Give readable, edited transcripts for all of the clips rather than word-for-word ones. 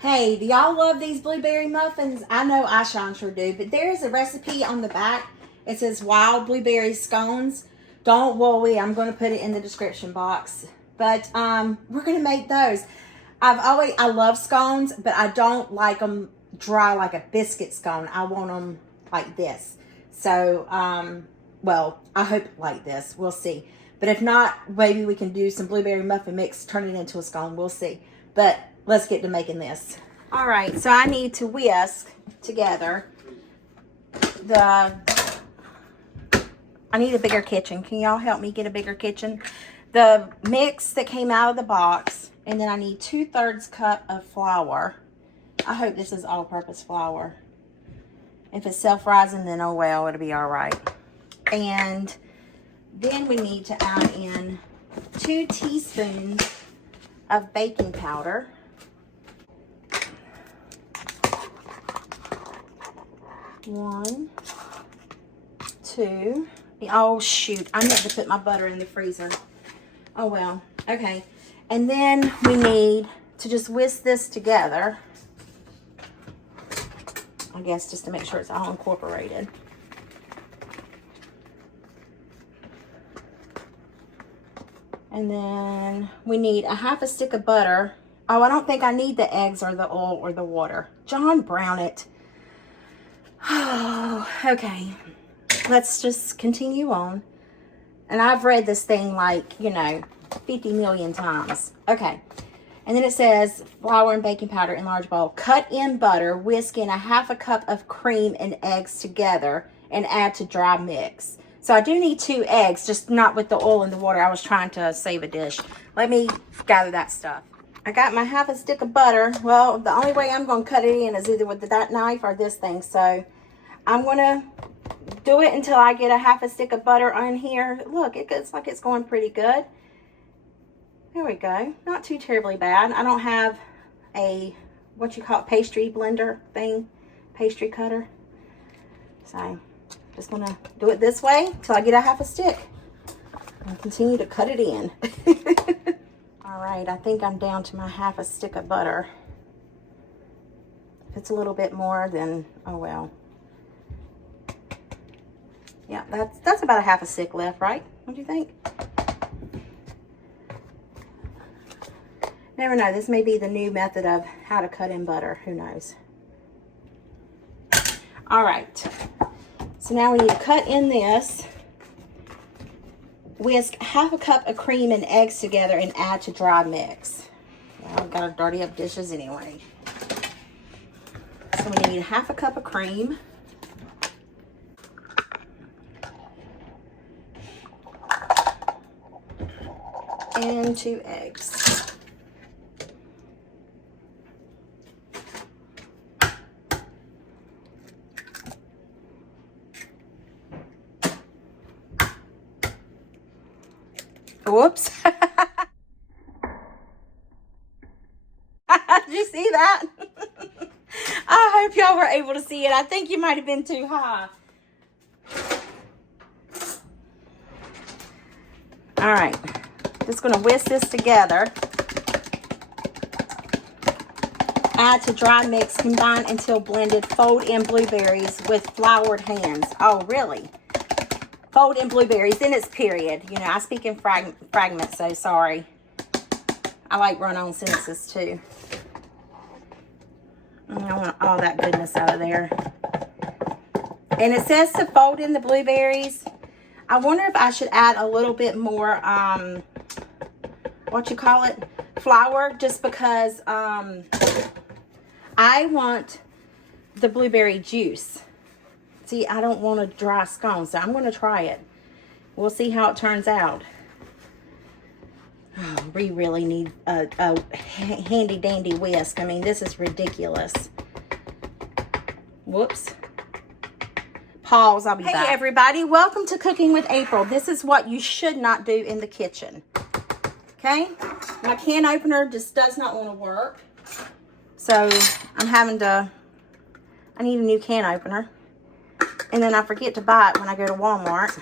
Hey, do y'all love these blueberry muffins? I know I sure do, but there's a recipe on the back. It says wild blueberry scones. Don't worry, I'm going to put it in the description box. But we're going to make those. I love scones, but I don't like them dry like a biscuit scone. I want them like this. So, well, I hope like this. We'll see. But if not, maybe we can do some blueberry muffin mix, turn it into a scone. We'll see. But let's get to making this. All right, so I need to whisk together I need a bigger kitchen. Can y'all help me get a bigger kitchen? The mix that came out of the box, and then I need 2/3 cup of flour. I hope this is all-purpose flour. If it's self-rising, then oh well, it'll be all right. And then we need to add in 2 teaspoons of baking powder. 1, 2. Oh shoot, I need to put my butter in the freezer. Oh well, okay. And then we need to just whisk this together. I guess just to make sure it's all incorporated. And then we need a 1/2 stick of butter. Oh, I don't think I need the eggs or the oil or the water. John Brown it. Oh, okay. Let's just continue on. And I've read this thing like, 50 million times. Okay. And then it says flour and baking powder in large bowl. Cut in butter, whisk in a 1/2 cup of cream and eggs together and add to dry mix. So I do need 2 eggs, just not with the oil and the water. I was trying to save a dish. Let me gather that stuff. I got my 1/2 stick of butter. Well, the only way I'm going to cut it in is either with that knife or this thing. So I'm going to do it until I get a 1/2 stick of butter on here. Look, it looks like it's going pretty good. There we go. Not too terribly bad. I don't have a, pastry blender thing, pastry cutter. So just going to do it this way until I get a 1/2 stick. And continue to cut it in. All right, I think I'm down to my 1/2 stick of butter. If it's a little bit more, then oh well. Yeah, that's about a 1/2 stick left, right? What do you think? Never know. This may be the new method of how to cut in butter. Who knows? All right. So now we need to cut in this. Whisk 1/2 cup of cream and eggs together and add to dry mix. Well, I've got to dirty up dishes anyway. So we need 1/2 cup of cream. And 2 eggs. Whoops. Did you see that? I hope y'all were able to see it. I think you might have been too high. All right. Just going to whisk this together. Add to dry mix. Combine until blended. Fold in blueberries with floured hands. Oh, really? Fold in blueberries. Then it's period. I speak in fragments, so sorry. I like run-on sentences, too. I want all that goodness out of there. And it says to fold in the blueberries. I wonder if I should add a little bit more, flour, just because I want the blueberry juice. See, I don't want a dry scone, so I'm going to try it. We'll see how it turns out. Oh, we really need a handy-dandy whisk. I mean, this is ridiculous. Whoops. Pause, I'll be back. Hey everybody, welcome to Cooking with April. This is what you should not do in the kitchen. Okay? My can opener just does not want to work. So I need a new can opener. And then I forget to buy it when I go to Walmart.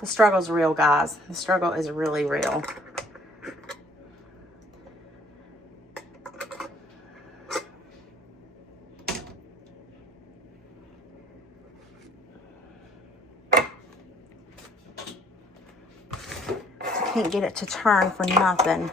The struggle's real, guys. The struggle is really real. can't get it to turn for nothing.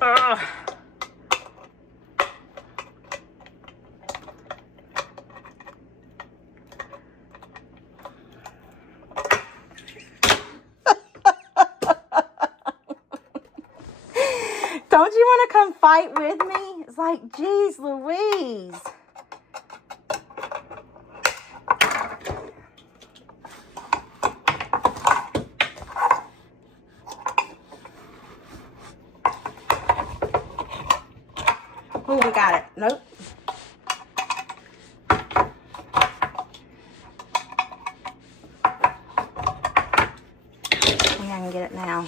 Ugh. Don't you want to come fight with me? It's like, geez Louise. Oh, we got it. Nope. I think I can get it now.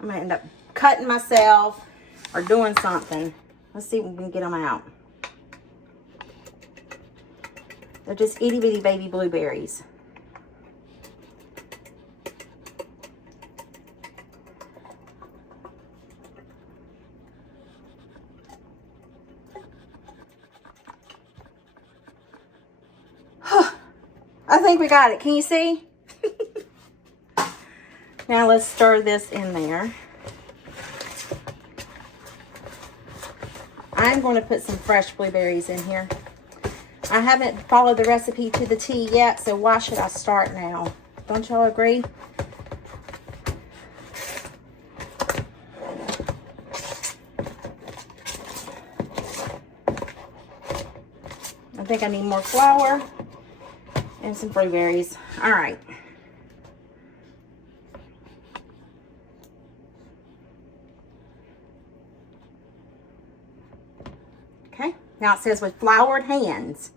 I'm going to end up cutting myself or doing something. Let's see if we can get them out. They're just itty bitty baby blueberries. I think we got it. Can you see? Now let's stir this in there. I'm going to put some fresh blueberries in here. I haven't followed the recipe to the T yet, so why should I start now? Don't y'all agree? I think I need more flour and some blueberries. All right. Okay, now it says with floured hands.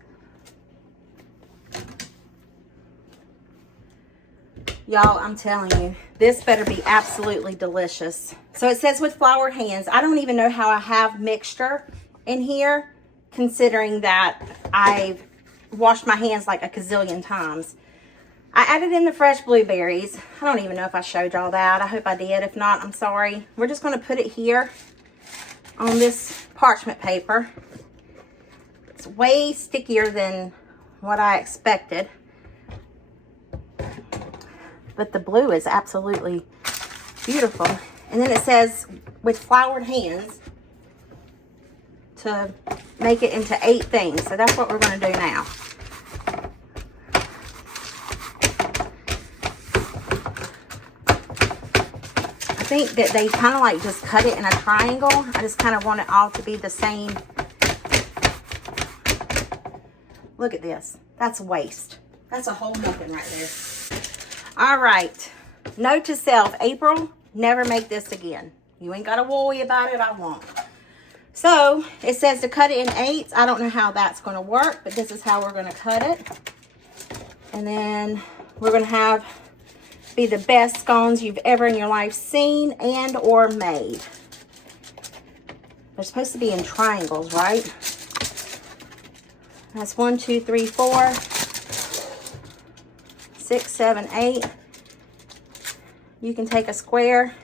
Y'all, I'm telling you, this better be absolutely delicious. So it says with floured hands. I don't even know how I have mixture in here, considering that I've washed my hands like a gazillion times. I added in the fresh blueberries. I don't even know if I showed y'all that. I hope I did. If not, I'm sorry. We're just going to put it here on this parchment paper. It's way stickier than what I expected. But the blue is absolutely beautiful. And then it says with floured hands to make it into 8 things. So that's what we're going to do now. I think that they kind of like just cut it in a triangle. I just kind of want it all to be the same. Look at this. That's waste. That's a whole nothing right there. All right. Note to self, April, never make this again. You ain't got to worry about it. I won't. So it says to cut it in 8s. I don't know how that's going to work, but this is how we're going to cut it. And then we're going to have be the best scones you've ever in your life seen and or made. They're supposed to be in triangles, right? That's 1, 2, 3, 4, 6, 7, 8. You can take a square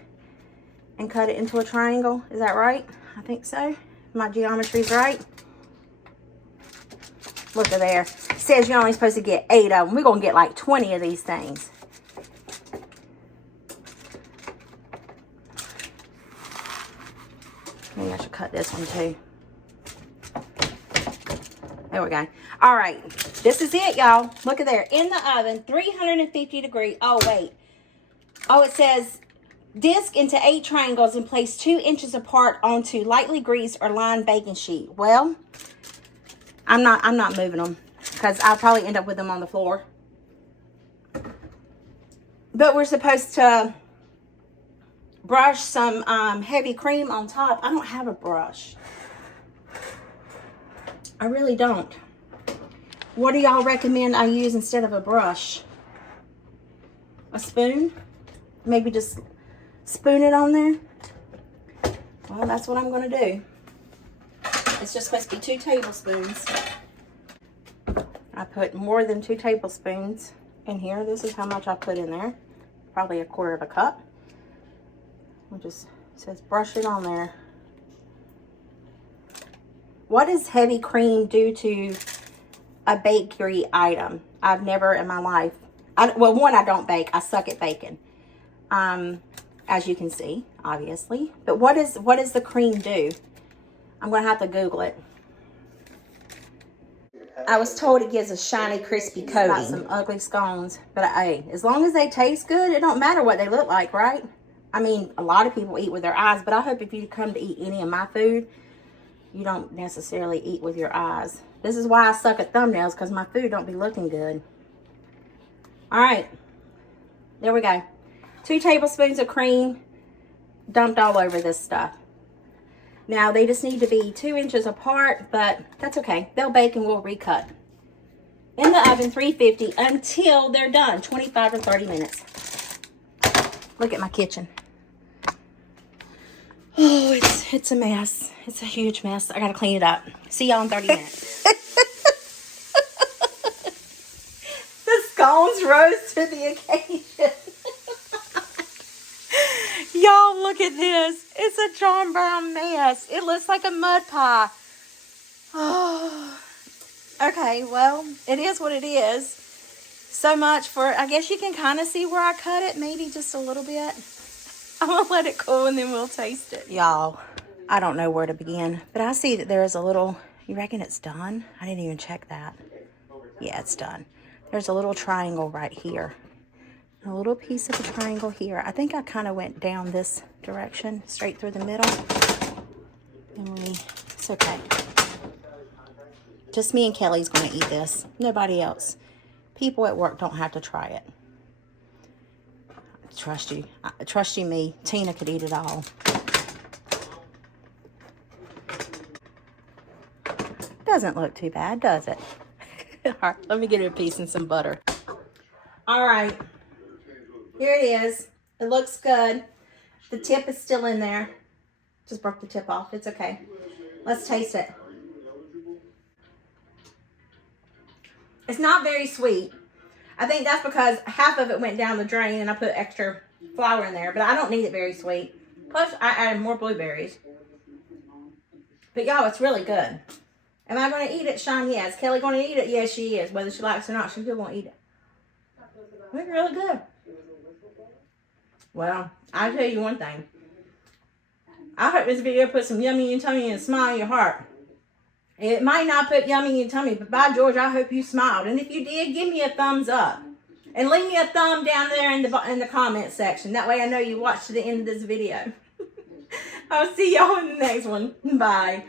and cut it into a triangle. Is that right? I think so. My geometry's right. Look at there. It says you're only supposed to get 8 of them. We're going to get like 20 of these things. Maybe I should cut this one too. There we go. All right. This is it, y'all. Look at there. In the oven, 350 degrees. Oh, wait. Oh, it says disc into 8 triangles and place 2 inches apart onto lightly greased or lined baking sheet. Well, I'm not moving them because I'll probably end up with them on the floor. But we're supposed to brush some heavy cream on top. I don't have a brush. I really don't. What do y'all recommend I use instead of a brush? A spoon? Maybe just spoon it on there? Well, that's what I'm going to do. It's just supposed to be 2 tablespoons. I put more than 2 tablespoons in here. This is how much I put in there. Probably 1/4 cup. It just says brush it on there. What does heavy cream do to a bakery item? I've never in my life. Well, one, I don't bake. I suck at baking. As you can see, obviously. But what does the cream do? I'm going to have to Google it. I was told it gives a shiny, crispy coating. Got some ugly scones. But hey, as long as they taste good, it don't matter what they look like, right? I mean, a lot of people eat with their eyes, but I hope if you come to eat any of my food, you don't necessarily eat with your eyes. This is why I suck at thumbnails, because my food don't be looking good. All right. There we go. 2 tablespoons of cream dumped all over this stuff. Now, they just need to be 2 inches apart, but that's okay. They'll bake and we'll recut. In the oven, 350 until they're done, 25 to 30 minutes. Look at my kitchen. Oh, it's a mess. It's a huge mess. I got to clean it up. See y'all in 30 minutes. The scones rose to the occasion. Y'all, look at this. It's a John Brown mess. It looks like a mud pie. Oh. Okay, well, it is what it is. So much for, I guess you can kind of see where I cut it. Maybe just a little bit. I'm going to let it cool and then we'll taste it. Y'all, I don't know where to begin. But I see that there is a little, you reckon it's done? I didn't even check that. Yeah, it's done. There's a little triangle right here. A little piece of a triangle here. I think I kind of went down this direction, straight through the middle. And it's okay. Just me and Kelly's going to eat this. Nobody else. People at work don't have to try it. I trust you me. Tina could eat it all. Doesn't look too bad, does it? All right, let me get it a piece and some butter. All right. Here it is. It looks good. The tip is still in there. Just broke the tip off. It's okay. Let's taste it. It's not very sweet. I think that's because half of it went down the drain and I put extra flour in there. But I don't need it very sweet. Plus, I added more blueberries. But y'all, it's really good. Am I going to eat it, Sean? Yes. Kelly going to eat it? Yes, she is. Whether she likes it or not, she's still going to eat it. It's really good. Well, I'll tell you one thing. I hope this video puts some yummy in your tummy and a smile in your heart. It might not put yummy in your tummy, but by George, I hope you smiled. And if you did, give me a thumbs up. And leave me a thumb down there in the comment section. That way I know you watched to the end of this video. I'll see y'all in the next one. Bye.